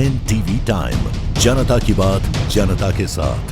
NTV time, जनता की बात जनता के साथ।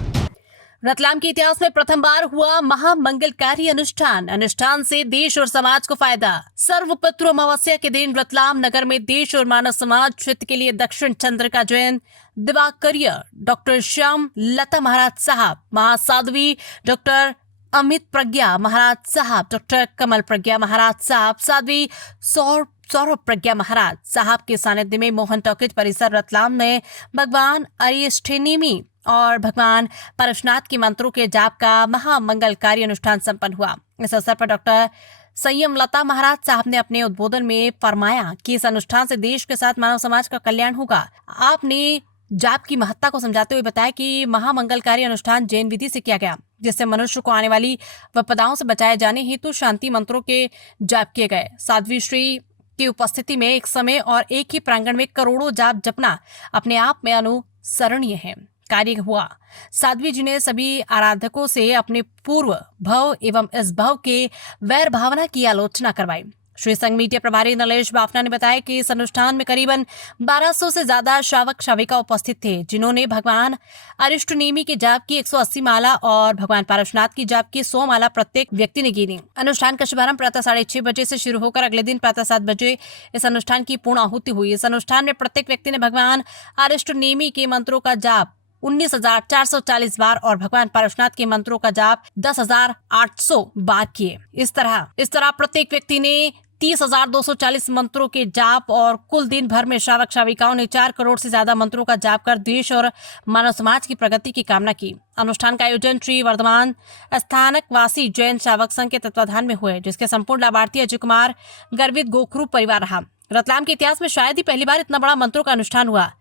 रतलाम के इतिहास में प्रथम बार हुआ महामंगलकारी अनुष्ठान से देश और समाज को फायदा। सर्वपितृ अमावस्या के दिन रतलाम नगर में देश और मानव समाज हित के लिए दक्षिण चंद्रिका जैन, दिवाकर्य डॉक्टर श्याम लता महाराज साहब, महासाध्वी डॉक्टर अमित प्रज्ञा महाराज साहब, डॉक्टर कमल प्रज्ञा महाराज साहब, साध्वी सौरभ प्रज्ञा महाराज साहब के सानिध्य में मोहन टॉकीज परिसर रतलाम में भगवान अरिष्ठनेमी और भगवान पारशुनाथ के मंत्रों के जाप का महामंगलकारी अनुष्ठान संपन्न हुआ। इस अवसर पर डॉक्टर संयम लता महाराज साहब ने अपने उद्बोधन में फरमाया कि इस अनुष्ठान से देश के साथ मानव समाज का कल्याण होगा। आपने जाप की महत्ता को समझाते हुए बताया कि महामंगलकारी अनुष्ठान जैन विधि से किया गया, जिससे मनुष्य को आने वाली विपदाओं से बचाए जाने हेतु शांति मंत्रों के जाप किए गए। साध्वी श्री की उपस्थिति में एक समय और एक ही प्रांगण में करोड़ों जाप जपना अपने आप में अनुसरणीय है कार्य हुआ। साध्वी जी ने सभी आराधकों से अपने पूर्व भव एवं इस भव के वैर भावना की आलोचना करवाई। श्री संघ मीडिया प्रभारी नलेश बाफना ने बताया कि इस अनुष्ठान में करीबन 1200 से ज्यादा श्रावक श्राविका उपस्थित थे, जिन्होंने भगवान अरिष्टनेमी के जाप की 180 माला और भगवान पारशुनाथ की जाप की 100 माला प्रत्येक व्यक्ति ने गिनी। अनुष्ठान का शुभारंभ प्रातः 6:30 बजे से शुरू होकर अगले दिन प्रातः 7 बजे इस अनुष्ठान की पूर्ण आहुति हुई। इस अनुष्ठान में प्रत्येक व्यक्ति ने भगवान अरिष्टनेमी के मंत्रों का जाप 19,440 बार और भगवान पारशुनाथ के मंत्रों का जाप 10,800 बार किए। इस तरह प्रत्येक व्यक्ति ने 30,240 मंत्रों के जाप और कुल दिन भर में श्रावक श्राविकाओं ने 4 करोड़ से ज्यादा मंत्रों का जाप कर देश और मानव समाज की प्रगति की कामना की। अनुष्ठान का आयोजन श्री वर्धमान स्थानक वासी जैन श्रावक संघ के तत्वाधान में हुए, जिसके संपूर्ण लाभार्थी अजय कुमार गर्वित गोखरू परिवार रहा। रतलाम के इतिहास में शायद ही पहली बार इतना बड़ा मंत्रों का अनुष्ठान हुआ,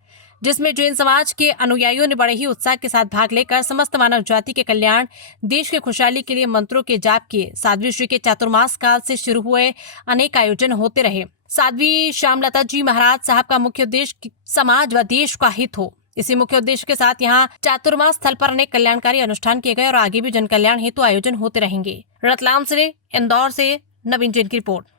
जिसमें जैन समाज के अनुयायियों ने बड़े ही उत्साह के साथ भाग लेकर समस्त मानव जाति के कल्याण, देश की खुशहाली के लिए मंत्रों के जाप किए। साध्वी श्री के चातुर्मास काल से शुरू हुए अनेक आयोजन होते रहे। साध्वी श्यामलता जी महाराज साहब का मुख्य उद्देश्य समाज व देश का हित हो। इसी मुख्य उद्देश्य के साथ यहाँ चातुर्मास स्थल पर अनेक कल्याणकारी अनुष्ठान किए गए और आगे भी जन कल्याण हेतु आयोजन होते रहेंगे। रतलाम से, इंदौर से नवीन जैन की रिपोर्ट।